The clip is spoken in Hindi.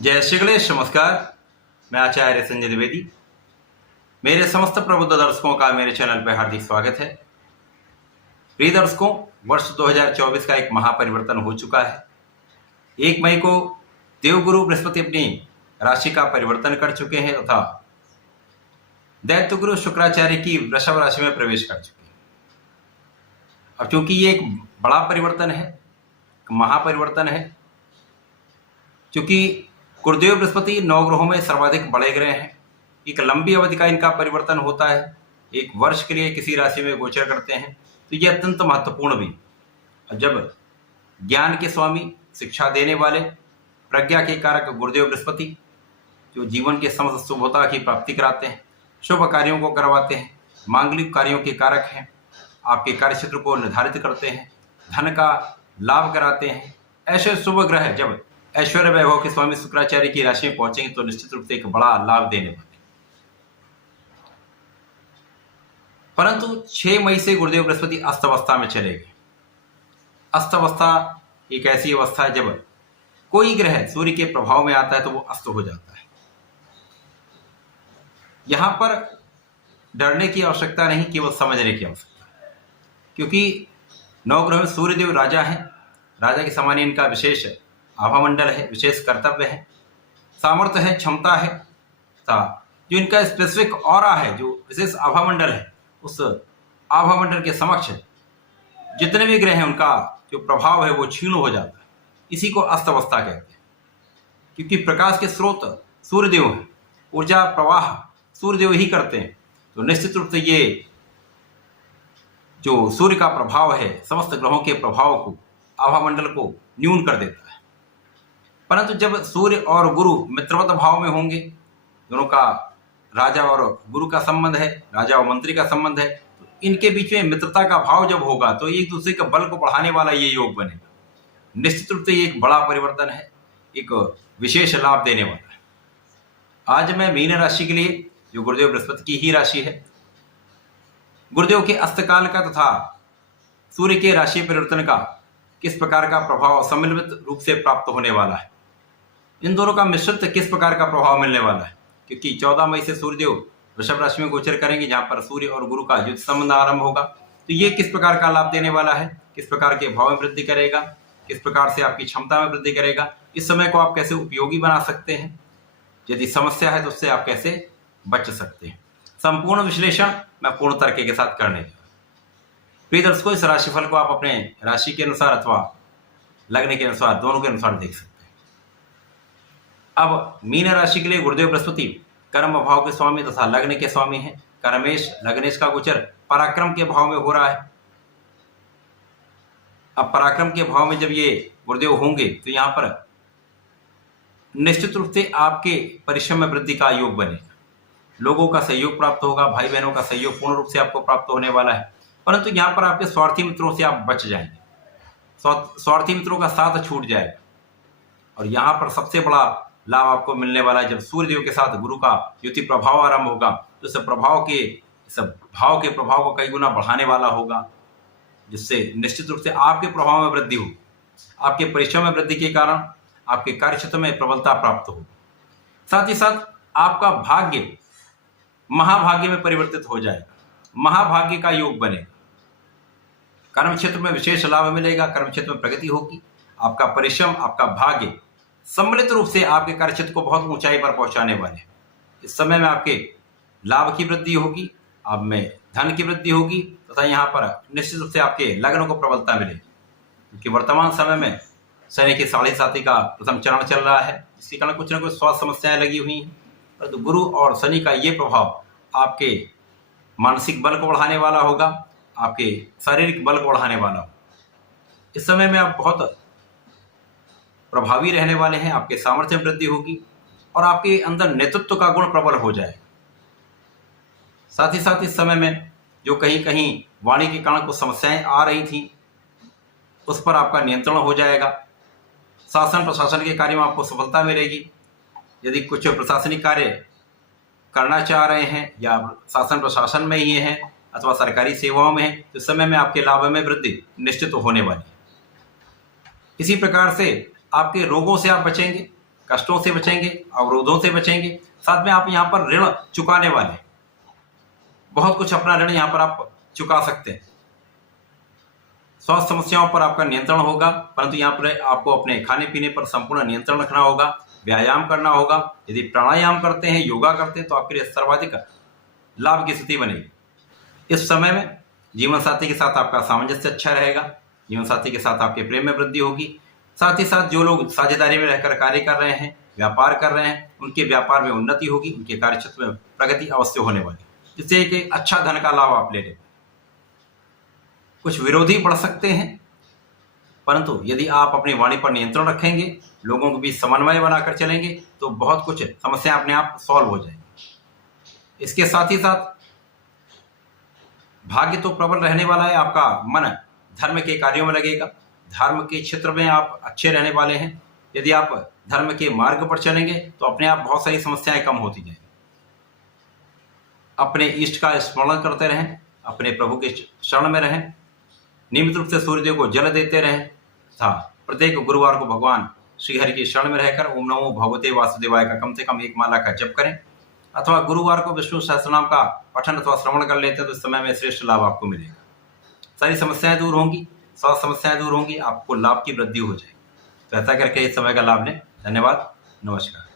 जय श्री गणेश। नमस्कार। मैं आचार्य संजय द्विवेदी। मेरे समस्त प्रबुद्ध दर्शकों का मेरे चैनल पर हार्दिक स्वागत है। प्रिय दर्शकों, वर्ष 2024 का एक महापरिवर्तन हो चुका है। 1 मई को देवगुरु बृहस्पति अपनी राशि का परिवर्तन कर चुके हैं तथा दैत्य गुरु शुक्राचार्य की वृषभ राशि में प्रवेश कर चुके हैं। अब चूंकि ये एक बड़ा परिवर्तन है, महापरिवर्तन है, क्योंकि गुरुदेव बृहस्पति 9 ग्रहों में सर्वाधिक बड़े ग्रह हैं। एक लंबी अवधि का इनका परिवर्तन होता है, 1 वर्ष के लिए किसी राशि में गोचर करते हैं, तो ये अत्यंत महत्वपूर्ण भी। और जब ज्ञान के स्वामी, शिक्षा देने वाले, प्रज्ञा के कारक गुरुदेव बृहस्पति जो जीवन के समस्त शुभता की प्राप्ति कराते हैं, शुभ कार्यों को करवाते हैं, मांगलिक कार्यों के कारक हैं, आपके कार्यक्षेत्र को निर्धारित करते हैं, धन का लाभ कराते हैं, ऐसे शुभ ग्रह जब ऐश्वर्य वैभव के स्वामी शुक्राचार्य की राशि में पहुंचेंगे तो निश्चित रूप से एक बड़ा लाभ देने वाले। परंतु 6 मई से गुरुदेव बृहस्पति अस्त अवस्था में चले गए। अस्त अवस्था एक ऐसी अवस्था है जब कोई ग्रह सूर्य के प्रभाव में आता है तो वो अस्त हो जाता है। यहां पर डरने की आवश्यकता नहीं, केवल समझने की आवश्यकता है, क्योंकि 9 ग्रह में सूर्यदेव राजा हैं। राजा के समान इनका विशेष आभामंडल है, विशेष कर्तव्य है, सामर्थ्य है, क्षमता है तथा जो इनका स्पेसिफिक ऑरा है, जो विशेष आभामंडल है, उस आभामंडल के समक्ष जितने भी ग्रह हैं उनका जो प्रभाव है वो क्षीण हो जाता है। इसी को अस्त अवस्था कहते हैं, क्योंकि प्रकाश के स्रोत सूर्यदेव हैं, ऊर्जा प्रवाह सूर्यदेव ही करते हैं। तो निश्चित रूप से ये जो सूर्य का प्रभाव है समस्त ग्रहों के प्रभाव को, आभामंडल को न्यून कर देता है। परंतु जब सूर्य और गुरु मित्रवत भाव में होंगे, दोनों का राजा और गुरु का संबंध है, राजा और मंत्री का संबंध है, तो इनके बीच में मित्रता का भाव जब होगा तो एक दूसरे के बल को बढ़ाने वाला ये योग बनेगा। निश्चित रूप से ये एक बड़ा परिवर्तन है, एक विशेष लाभ देने वाला है। आज मैं मीन राशि के लिए, जो गुरुदेव बृहस्पति की ही राशि है, गुरुदेव के अस्तकाल का तथा सूर्य के राशि परिवर्तन का किस प्रकार का प्रभाव सम्मिलित रूप से प्राप्त होने वाला है, इन दोनों का मिश्रित किस प्रकार का प्रभाव मिलने वाला है, क्योंकि 14 मई से सूर्यदेव वृषभ राशि में गोचर करेंगे, जहां पर सूर्य और गुरु का युद्ध संबंध आरंभ होगा। तो ये किस प्रकार का लाभ देने वाला है, किस प्रकार के भाव में वृद्धि करेगा, किस प्रकार से आपकी क्षमता में वृद्धि करेगा, इस समय को आप कैसे उपयोगी बना सकते हैं, यदि समस्या है तो उससे आप कैसे बच सकते हैं, संपूर्ण विश्लेषण मैं पूर्ण तर्क के साथ करने जा। प्रिय दर्शकों, इस राशिफल को आप अपने राशि के अनुसार अथवा लग्न के अनुसार, दोनों के अनुसार देख सकते हैं। अब मीन राशि के लिए गुरुदेव बृहस्पति कर्म भाव के स्वामी तथा लग्न के स्वामी हैं। कर्मेश लग्नेश का गोचर पराक्रम के भाव में हो रहा है। अब पराक्रम के भाव में जब ये गुरुदेव होंगे तो यहाँ पर निश्चित रूप से आपके परिश्रम में वृद्धि का योग बनेगा, लोगों का सहयोग प्राप्त होगा, भाई बहनों का सहयोग पूर्ण रूप से आपको प्राप्त होने वाला है। परंतु यहाँ पर आपके स्वार्थी मित्रों से आप बच जाएंगे, स्वार्थी मित्रों का साथ छूट जाएगा। और यहाँ पर सबसे बड़ा लाभ आपको मिलने वाला है जब सूर्यदेव के साथ गुरु का युति प्रभाव आरंभ होगा, तो इस भाव के प्रभाव को कई गुना बढ़ाने वाला होगा, जिससे निश्चित रूप से आपके प्रभाव में वृद्धि हो, आपके परिश्रम में वृद्धि के कारण आपके कार्य क्षेत्र में प्रबलता प्राप्त हो। साथ ही साथ आपका भाग्य महाभाग्य में परिवर्तित हो जाएगा, महाभाग्य का योग बनेगा। कर्म क्षेत्र में विशेष लाभ मिलेगा, कर्म क्षेत्र में प्रगति होगी, आपका परिश्रम, आपका भाग्य सम्मिलित रूप से आपके कार्य क्षेत्र को बहुत ऊंचाई पर पहुंचाने वाले हैं। इस समय में आपके लाभ की वृद्धि होगी, आप में धन की वृद्धि होगी तथा यहाँ पर निश्चित रूप से आपके लग्न को प्रबलता मिलेगी, क्योंकि वर्तमान समय में शनि की 7.5 का प्रथम चरण चल रहा है, जिसके कारण कुछ न कुछ स्वास्थ्य समस्याएं लगी हुई हैं। परंतु गुरु और शनि का ये प्रभाव आपके मानसिक बल को बढ़ाने वाला होगा, आपके शारीरिक बल को बढ़ाने वाला होगा। इस समय में आप बहुत प्रभावी रहने वाले हैं, आपके सामर्थ्य में वृद्धि होगी और आपके अंदर नेतृत्व का गुण प्रबल हो जाएगा। साथ ही साथ इस समय में जो कहीं कहीं वाणी के कारण कुछ समस्याएं आ रही थी, उस पर आपका नियंत्रण हो जाएगा। शासन प्रशासन के कार्य में आपको सफलता मिलेगी। यदि कुछ प्रशासनिक कार्य करना चाह रहे हैं या शासन प्रशासन में ही हैं अथवा सरकारी सेवाओं में हैं, तो समय में आपके लाभ में वृद्धि निश्चित होने वाली है। इसी प्रकार से आपके रोगों से आप बचेंगे, कष्टों से बचेंगे, अवरोधों से बचेंगे। साथ में आप यहाँ पर ऋण चुकाने वाले, बहुत कुछ अपना ऋण यहाँ पर आप चुका सकते हैं। स्वास्थ्य समस्याओं पर आपका नियंत्रण होगा, परंतु यहाँ पर आपको अपने खाने पीने पर संपूर्ण नियंत्रण रखना होगा, व्यायाम करना होगा। यदि प्राणायाम करते हैं, योगा करते हैं, तो आपके लिए सर्वाधिक लाभ की स्थिति बनेगी। इस समय में जीवन साथी के साथ आपका सामंजस्य अच्छा रहेगा, जीवन साथी के साथ आपके प्रेम में वृद्धि होगी। साथ ही साथ जो लोग साझेदारी में रहकर कार्य कर रहे हैं, व्यापार कर रहे हैं, उनके व्यापार में उन्नति होगी, उनके कार्यक्षेत्र में प्रगति अवश्य होने वाली, जिससे एक अच्छा धन का लाभ आप ले लें। कुछ विरोधी बढ़ सकते हैं, परंतु यदि आप अपनी वाणी पर नियंत्रण रखेंगे, लोगों के बीच समन्वय बनाकर चलेंगे, तो बहुत कुछ समस्या अपने आप सॉल्व हो जाएंगी। इसके साथ ही साथ भाग्य तो प्रबल रहने वाला है, आपका मन धर्म के कार्यों में लगेगा, धर्म के क्षेत्र में आप अच्छे रहने वाले हैं। यदि आप धर्म के मार्ग पर चलेंगे तो अपने आप बहुत सारी समस्याएं कम होती जाएंगी। अपने इष्ट का स्मरण करते रहें, अपने प्रभु के शरण में रहें, नियमित रूप से सूर्यदेव को जल देते रहें तथा प्रत्येक गुरुवार को भगवान श्री हरि के शरण में रहकर ओम नमो भगवते वासुदेवाय का कम से कम एक माला का जप करें, अथवा गुरुवार को विष्णु सहस्त्रनाम का पठन अथवा श्रवण कर लेते हैं तो इस समय में श्रेष्ठ लाभ आपको मिलेगा। सारी समस्याएं दूर होंगी, स्वास्थ्य समस्याएं दूर होंगी, आपको लाभ की वृद्धि हो जाएगी। तो ऐसा करके इस समय का लाभ लें। धन्यवाद, नमस्कार।